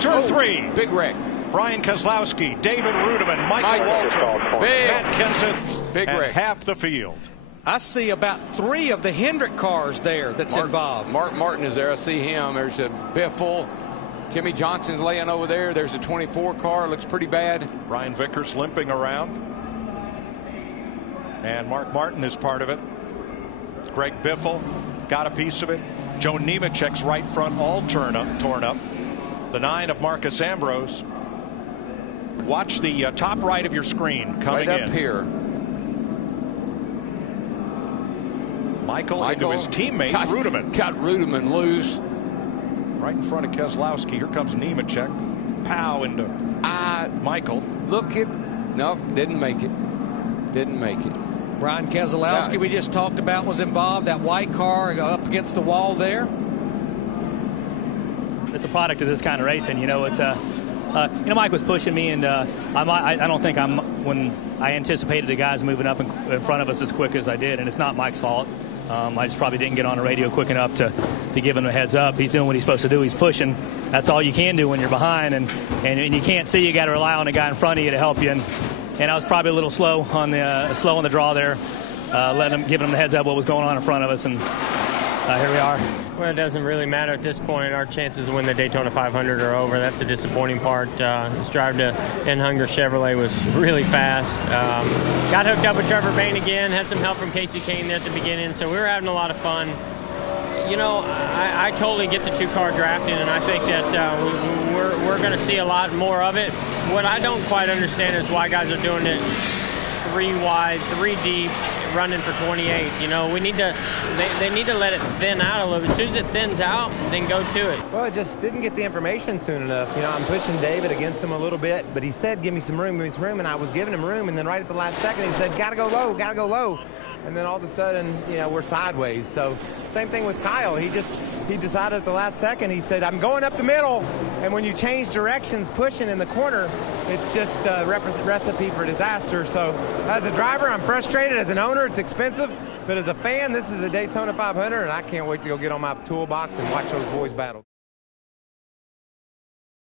field, turn 3. Big wreck. Brian Kozlowski, David Rudiman, Michael Waltrip, Matt Kenseth, big and wreck. half the field. I see about 3 of the Hendrick cars there that's involved. Mark Martin is there. I see him. There's a Biffle. Jimmy Johnson's laying over there. There's a 24 car. Looks pretty bad. Brian Vickers limping around. And Mark Martin is part of it. Greg Biffle got a piece of it. Joe Nemechek's right front all torn up. The 9 of Marcus Ambrose. Watch the top right of your screen coming right up in. Here. Michael into his teammate Rudiman. Got Rudiman loose. Right in front of Keselowski. Here comes Nemechek. Pow into Michael. Look at. Nope, didn't make it. Didn't make it. Brian Keselowski, we just talked about, was involved. That white car up against the wall there. It's a product of this kind of racing. You know, it's Mike was pushing me, and I don't think when I anticipated the guys moving up in front of us as quick as I did, and it's not Mike's fault. I just probably didn't get on the radio quick enough to give him a heads up. He's doing what he's supposed to do. He's pushing. That's all you can do when you're behind, and you can't see. You got to rely on the guy in front of you to help you. And I was probably a little slow on the draw there, giving him the heads up what was going on in front of us, and here we are. Well, it doesn't really matter at this point. Our chances to win the Daytona 500 are over. That's the disappointing part. This drive to Hunger Chevrolet was really fast. Got hooked up with Trevor Bayne again. Had some help from Casey Kane there at the beginning, so we were having a lot of fun. You know, I totally get the 2-car drafting, and I think that we're going to see a lot more of it. What I don't quite understand is why guys are doing it 3 wide, 3 deep, running for 28. You know, they need to let it thin out a little bit. As soon as it thins out, then go to it. Well, I just didn't get the information soon enough. You know, I'm pushing David against him a little bit, but he said, give me some room, and I was giving him room, and then right at the last second, he said, gotta go low, gotta go low. And then all of a sudden, you know, we're sideways. So same thing with Kyle. He decided at the last second, he said, I'm going up the middle. And when you change directions pushing in the corner, it's just a recipe for disaster. So as a driver, I'm frustrated. As an owner, it's expensive. But as a fan, this is a Daytona 500, and I can't wait to go get on my toolbox and watch those boys battle.